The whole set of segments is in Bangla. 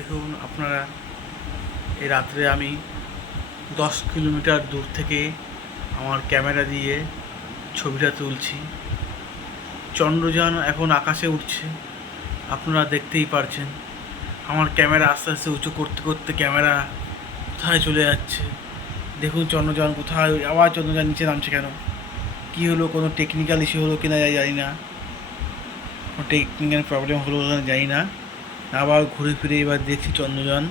দেখুন আপনারা, এই রাত্রে আমি 10 কিলোমিটার দূর থেকে আমার ক্যামেরা দিয়ে ছবিটা তুলছি। চন্দ্রযান এখন আকাশে উঠছে, আপনারা দেখতেই পারছেন। আমার ক্যামেরা আস্তে আস্তে উঁচু করতে করতে ক্যামেরা কোথায় চলে যাচ্ছে। দেখুন চন্দ্রযান কোথায়, আবার চন্দ্রযান নিচে নামছে কেন? কী হলো, কোনো টেকনিক্যাল ইস্যু হলো কি না জানি না, কোনো টেকনিক্যাল প্রবলেম হলো না জানি না। আবার ঘুরে ফিরে এবার দেখছি চন্দ্রযান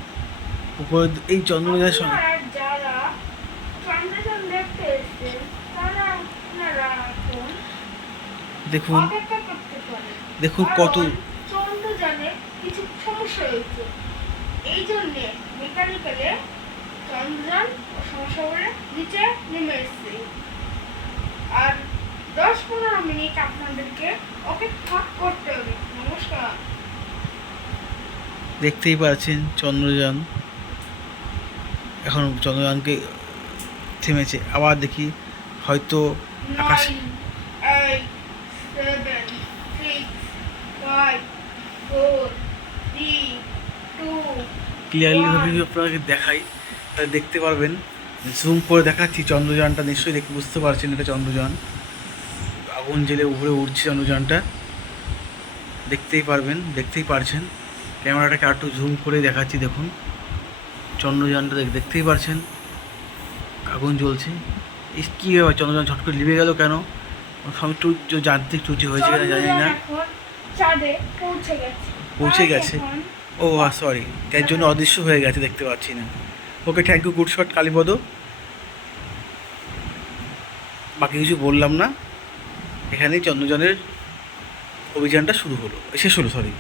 উপরে। এই চন্দ্রযানের সঙ্গে যারা চন্দ্রযান দেখতে এসেছেন তারা আপনারা এখন দেখুন অপেক্ষা করতে পারেন। দেখুন কত চন্দ্রযানে কিছু সমস্যা হয়েছে, এই জন্যে মেকানিক্যালে চন্দ্রযান সমস্যা করে নিচে নেমে এসছে। আর 10-15 মিনিট আপনাদেরকে অপেক্ষা করতে হবে। নমস্কার। দেখতেই পাচ্ছেন চন্দ্রযান এখন চন্দ্রযানকে থেমেছে। আবার দেখি হয়তো আকাশে 9, 8, 7, 6, 5, 4, 3, 2, ক্লিয়ারলি ভাবে আপনাকে দেখাই, তাহলে দেখতে পারবেন। জুম করে দেখাচ্ছি চন্দ্রযানটা, নিশ্চয়ই দেখে বুঝতে পারছেন এটা চন্দ্রযান। আগুন জেলে উপরে উঠছে চন্দ্রযানটা, দেখতেই পারবেন, দেখতেই পারছেন। ক্যামেরাটাকে আরেকটু জুম করে দেখাচ্ছি, দেখুন চন্দ্রযানটা দেখতেই পারছেন, আগুন জ্বলছে। এই কী ব্যাপার, চন্দ্রযান ঝট করে লিভে গেল কেন? সব একটু যান্ত্রিক ত্রুটি হয়েছে কিনা জানি না। এখন চাঁদে পৌঁছে গেছে। পৌঁছে গেছে। ও সরি, তার জন্য অদৃশ্য হয়ে গেছে, দেখতে পাচ্ছি না। Okay, thank you, good shot Kalipada. বাকি কিছু বললাম না। এখানেই চন্দ্রযানের অভিযানটা শুরু হলো, শেষ হলো, সরি।